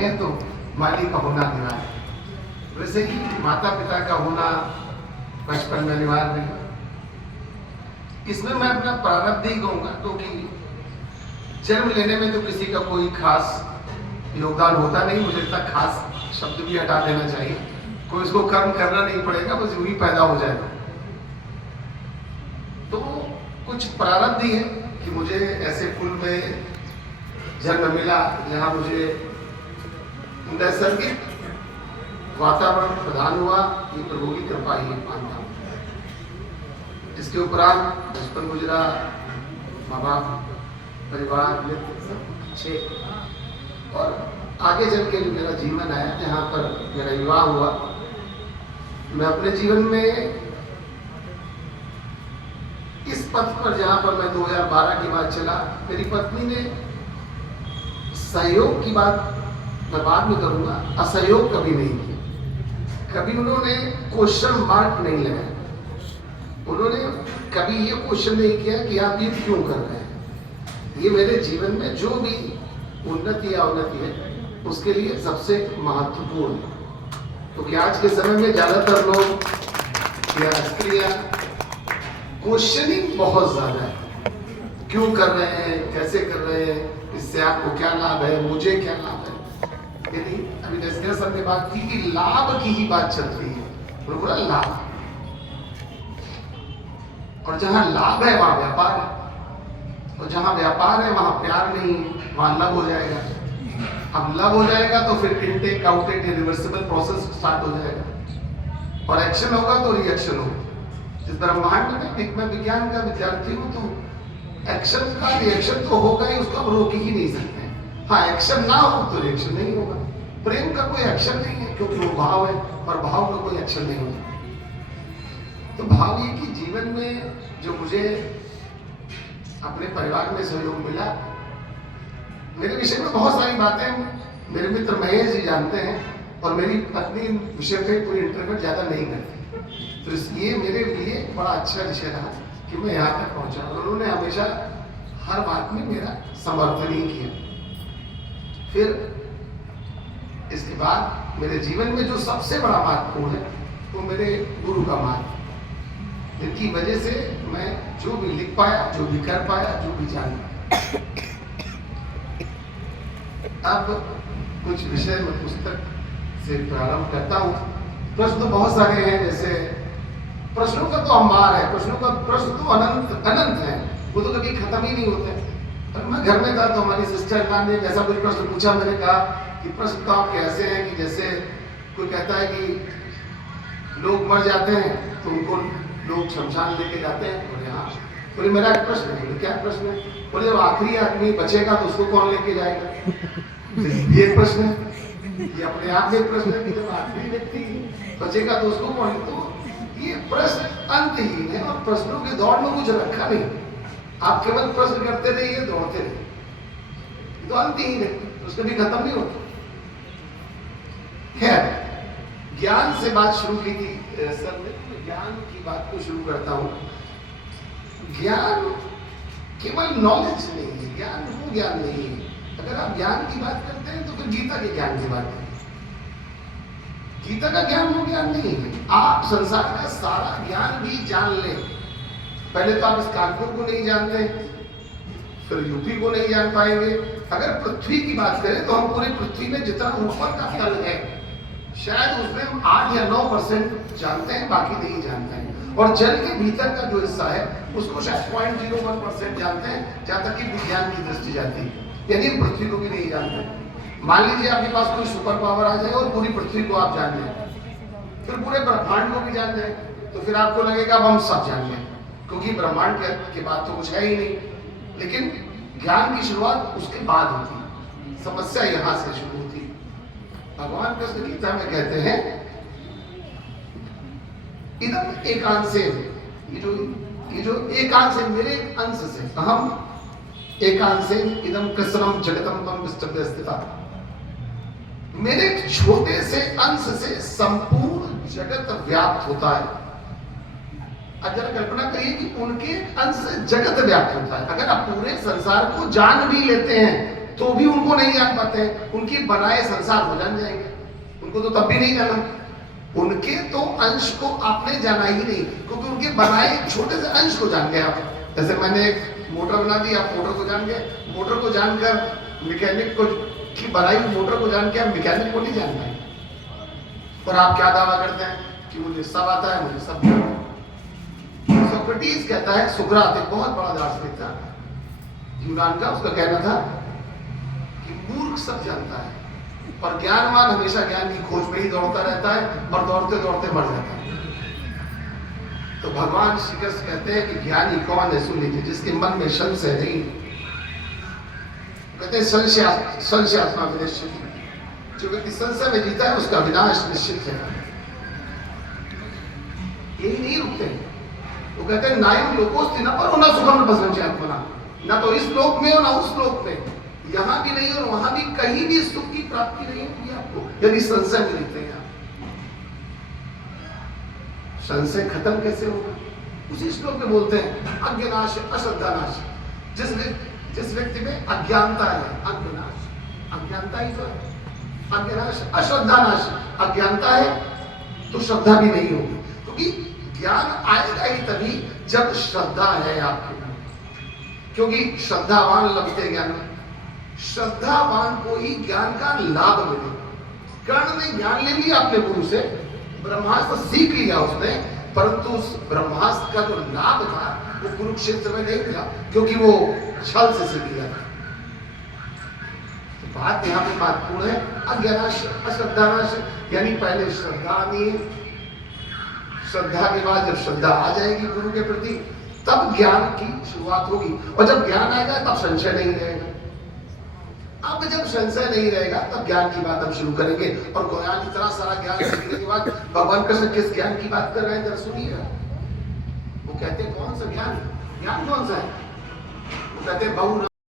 हैं तो माली का होना अनिवार्य है। वैसे ही माता पिता का होना बचपन में अनिवार्य नहीं। इसमें मैं अपना प्रारब्ध ही कहूंगा, क्योंकि जन्म लेने में तो किसी का कोई खास योगदान होता नहीं। मुझे इतना खास शब्द भी हटा देना चाहिए। कोई इसको कर्म करना नहीं पड़ेगा, बस यूं ही पैदा हो जाएगा। तो कुछ प्रारब्ध ही है कि मुझे ऐसे कुल में जन्म मिला जहां मुझे नैसर्गिक वातावरण प्रदान हुआ। ये प्रभु की कृपा ही मानता हूं। इसके उपरांत बचपन गुजरा, माँ बाप, परिवार, मित्र सब अच्छे, और आगे चल के जो मेरा जीवन आया, जहाँ पर मेरा विवाह हुआ, मैं अपने जीवन में इस पथ पर जहाँ पर मैं 2012 के बाद चला, मेरी पत्नी ने सहयोग की बात मैं बाद में करूँगा, असहयोग कभी नहीं किया। कभी उन्होंने क्वेश्चन मार्क नहीं लगाया। उन्होंने कभी ये क्वेश्चन नहीं किया कि आप ये क्यों कर रहे हैं। ये मेरे जीवन में जो भी उन्नति या अवनति है उसके लिए सबसे महत्वपूर्ण है। क्योंकि आज के समय में ज्यादातर लोग या स्त्रियां क्वेश्चनिंग बहुत ज्यादा है। क्यों कर रहे हैं, कैसे कर रहे हैं, इससे आपको क्या लाभ है, मुझे क्या लाभ है। यदि अभी जैसे सर ने बात की कि लाभ की ही बात चल रही है, तो बोला लाभ, और जहां लाभ है वहां व्यापार है, और जहां व्यापार है वहां प्यार नहीं, वहां लव हो जाएगा। अब लव हो जाएगा तो फिर intake outtake reversible process start हो जाएगा, और एक्शन होगा तो रिएक्शन होगा। जिस ब्रह्मांड में एक मैं विज्ञान का विद्यार्थी हूं, तो एक्शन का रिएक्शन तो होगा ही, उसको हम रोक ही नहीं सकते। हाँ, एक्शन ना हो तो रिएक्शन नहीं होगा। प्रेम का कोई एक्शन नहीं है, क्योंकि वो भाव है, और भाव का कोई एक्शन नहीं होता। तो भाव ये कि जीवन में जो मुझे अपने परिवार में सहयोग मिला, मेरे विषय में बहुत सारी बातें मेरे मित्र महेश जी जानते हैं, और मेरी पत्नी विषय पे कोई इंटरव्यू ज्यादा नहीं करती। तो ये मेरे लिए बड़ा अच्छा विषय रहा कि मैं यहाँ तक पहुंचा, और उन्होंने हमेशा हर बात में मेरा समर्थन ही किया। फिर इसके बाद मेरे जीवन में जो सबसे बड़ा महत्वपूर्ण है वो मेरे गुरु का मार्ग, जिनकी वजह से मैं जो भी लिख पाया, जो भी कर पाया, जो भी जान पाया। अब कुछ विषय में पुस्तक से प्रारंभ करता हूँ। प्रश्न तो बहुत सारे हैं, जैसे प्रश्नों का तो अंबार है, प्रश्न तो अनंत है, वो तो कभी खत्म ही नहीं होते। पर मैं घर में था तो हमारी सिस्टर ने जैसा कोई प्रश्न पूछा, मैंने कहा कि प्रश्न तो आप कैसे हैं कि जैसे कोई कहता है कि लोग मर जाते हैं तो उनको लोग शमशान लेके जाते हैं, बोले हाँ। बोले मेरा एक प्रश्न है। क्या प्रश्न है? बोले जब आखिरी आदमी बचेगा तो उसको कौन लेके जाएगा। ये प्रश्न है, ये अपने आप में एक प्रश्न है कि जब आखिरी व्यक्ति बचेगा तो उसको कौन। तो ये प्रश्न अंतहीन है, और प्रश्नों के दौड़ में कुछ रखा नहीं। आप केवल प्रश्न करते रहिए, दौड़ते रहिए, तो अंतहीन है, उसको भी खत्म नहीं होता। खैर, ज्ञान से बात शुरू की थी सर ने, ज्ञान की बात को शुरू करता हूं। ज्ञान केवल नॉलेज नहीं है, ज्ञान वो ज्ञान नहीं है। अगर आप ज्ञान की बात करते हैं तो फिर गीता के ज्ञान की बात करें। गीता का ज्ञान वो ज्ञान नहीं है। आप संसार का सारा ज्ञान भी जान लें, पहले तो आप इस कानपुर को नहीं जानते, फिर यूपी को नहीं जान पाएंगे। अगर पृथ्वी की बात करें तो हम पूरी पृथ्वी में जितना ऊपर का तल है, शायद उसमें हम 8 या 9% जानते हैं, बाकी नहीं जानते हैं। और जल के भीतर का जो हिस्सा है उसको शायद 0.01% जानते हैं, जहां तक कि विज्ञान की दृष्टि जाती है। यदि पृथ्वी को भी नहीं जानते, मान लीजिए आपके पास कोई सुपर पावर आ जाए और पूरी पृथ्वी को आप जान लें, फिर पूरे ब्रह्मांड को भी जान जाए, तो फिर आपको लगेगा अब हम सब जान लें, क्योंकि ब्रह्मांड के बाद तो कुछ है ही नहीं। लेकिन ज्ञान की शुरुआत उसके बाद होती है, समस्या यहां से शुरू होती है। भगवान कृष्ण गीता में कहते हैं इदम एकांशे, ये जो एकांश है मेरे अंश से, अहम एकांशे इदम कृष्णम जगतम तम विष्टभ्य स्थिता, मेरे छोटे से अंश से संपूर्ण जगत व्याप्त होता है। अब जरा कल्पना करिए कि उनके अंश से जगत व्याप्त होता है। अगर आप पूरे संसार को जान भी लेते हैं तो भी उनको नहीं जान पाते हैं, उनकी बनाए संसार को जान जाएंगे, उनको तो तब भी नहीं जाना। उनके तो अंश को आपने जाना ही नहीं, क्योंकि उनके बनाए छोटे से अंश को जान गए आप। जैसे मैंने एक मोटर बना दी, आप मोटर को जान गए, मोटर को जानकर मैकेनिक को की बनाई मोटर को जान के आप मैकेनिक को नहीं जान पाए। और आप क्या दावा करते हैं कि मुझे सब आता है, मुझे सब आता है। सोक्रेटिस कहता है, सुकरात एक बहुत बड़ा दार्शनिक था यूनान का, उसका कहना था कि मूर्ख सब जानता है और ज्ञानवान हमेशा ज्ञान की खोज में ही दौड़ता रहता है और दौड़ते दौड़ते मर जाता है। तो भगवान श्री कृष्ण कहते हैं कि ज्ञानी कौन है, सुन लीजिए, जिसके मन में संशय नहीं। कहते हैं संशयात्मा विनिश्चित, जो व्यक्ति संशय में जीता है उसका विनाश निश्चित है। यही नहीं रुकते, वो कहते हैं नायम लोकोस्ति न परो न सुखम न संशयात्मना, न तो इस लोक में और न उस लोक में, यहां भी नहीं और वहां भी, कहीं भी सुख की प्राप्ति नहीं होगी आपको यदि संशय में जीते हैं। संशय खत्म कैसे होगा? उसी श्लोक में बोलते हैं अज्ञानाश अश्रद्धा नाश। जिस व्यक्ति में अज्ञानता है, अज्ञानाश, अज्ञानता ही तो है, अज्ञानाश अश्रद्धा नाश। अज्ञानता है तो श्रद्धा भी नहीं होगी, क्योंकि ज्ञान आएगा ही तभी जब श्रद्धा है आपके मन, क्योंकि श्रद्धावान लभते ज्ञान, श्रद्धावान को ही ज्ञान का लाभ मिलेगा। कर्ण ने ज्ञान ले लिया अपने गुरु से, ब्रह्मास्त्र सीख लिया उसने, परंतु उस ब्रह्मास्त्र का जो लाभ था वो कुरुक्षेत्र में नहीं मिला, क्योंकि वो छल से सीख लिया था। तो बात यहाँ पे महत्वपूर्ण है, अज्ञानाश अश्रद्धानाश, यानी पहले श्रद्धा आनी है, श्रद्धा के बाद जब श्रद्धा आ जाएगी गुरु के प्रति तब ज्ञान की शुरुआत होगी, और जब ज्ञान आएगा तब संशय नहीं रहेगा। अब जब संशय नहीं रहेगा तब ज्ञान की बात हम शुरू करेंगे। और ज्ञान इतना सारा ज्ञान सीखने के बाद भगवान कृष्ण किस ज्ञान की बात कर रहे हैं जरा सुनिएगा। वो कहते हैं कौन सा ज्ञान, ज्ञान कौन सा है? वो कहते हैं बहु